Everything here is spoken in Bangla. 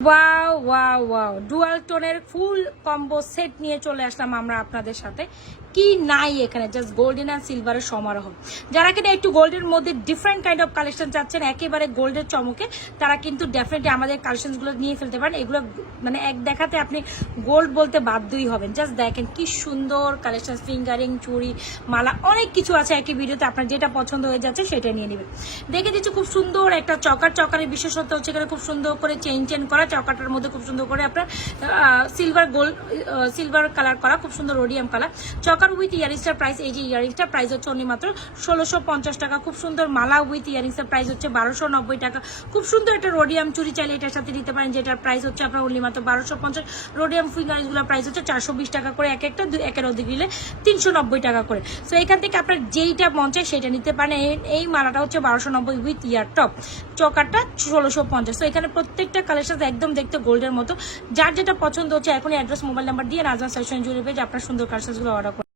ওয়াও ওয়াও ওয়াও ডুয়াল টোনের ফুল কম্বো সেট নিয়ে চলে আসলাম আমরা আপনাদের সাথে। কি নাই এখানে? জাস্ট গোল্ডেন অ্যান্ড সিলভারের সমারোহ। যারা কিনা একটু গোল্ডের মধ্যে ডিফারেন্ট কাইন্ড অফ কালেকশন চাচ্ছেন, একেবারে গোল্ডের চমকে, তারা কিন্তু ডেফিনেটলি আমাদের কালেকশনগুলো নিয়ে ফেলতে পারেন। এগুলো মানে এক দেখাতে আপনি গোল্ড বলতে বাধ্যই হবেন। জাস্ট দেখেন কি সুন্দর কালেকশন ফিঙ্গারিং চুড়ি, মালা, অনেক কিছু আছে একই ভিডিওতে। আপনার যেটা পছন্দ হয়ে যাচ্ছে সেটা নিয়ে নেবেন। দেখে দিচ্ছি খুব সুন্দর একটা চকার, চকারের বিশেষত্ব হচ্ছে এখানে খুব সুন্দর করে চেইন চেন করা। চকাটার মধ্যে খুব সুন্দর করে আপনার সিলভার গোল্ড সিলভার কালার করা, খুব সুন্দর রোডিয়াম কালার চকার উইথ ইয়ারিংসটার প্রাইস এই যে ইয়ারিংসটার প্রাইস হচ্ছে অনলি মাত্র ষোলোশো টাকা। খুব সুন্দর মালা উইথ ইয়ারিংসের প্রাইস হচ্ছে বারোশো টাকা। খুব সুন্দর একটা রোডিয়াম চুরি চাইলে এটার সাথে নিতে পারেন, যেটার প্রাইস হচ্ছে আপনার অনলি মাত্র বারোশো পঞ্চাশ। রোডিয়াম ফিঙ্গারিংসগুলোর প্রাইস হচ্ছে চারশো বিশ টাকা করে, এক একটা একের অধিক নিলে তিনশো নব্বই টাকা করে। সো এখান থেকে আপনার যেইটা মন চায় সেটা নিতে পারেন। এই- মালাটা হচ্ছে বারোশো নব্বই উইথ ইয়ার টপ চকারটা ষোলোশো পঞ্চাশ। তো এখানে প্রত্যেকটা কালেকশন একদম দেখতে গোল্ডের মতো। যার যেটা পছন্দ হচ্ছে এখন অ্যাড্রেস মোবাইল নাম্বার দিয়ে রাজা সেশন জুড়ে পেয়ে আপনার সুন্দর কালেকশনগুলো অর্ডার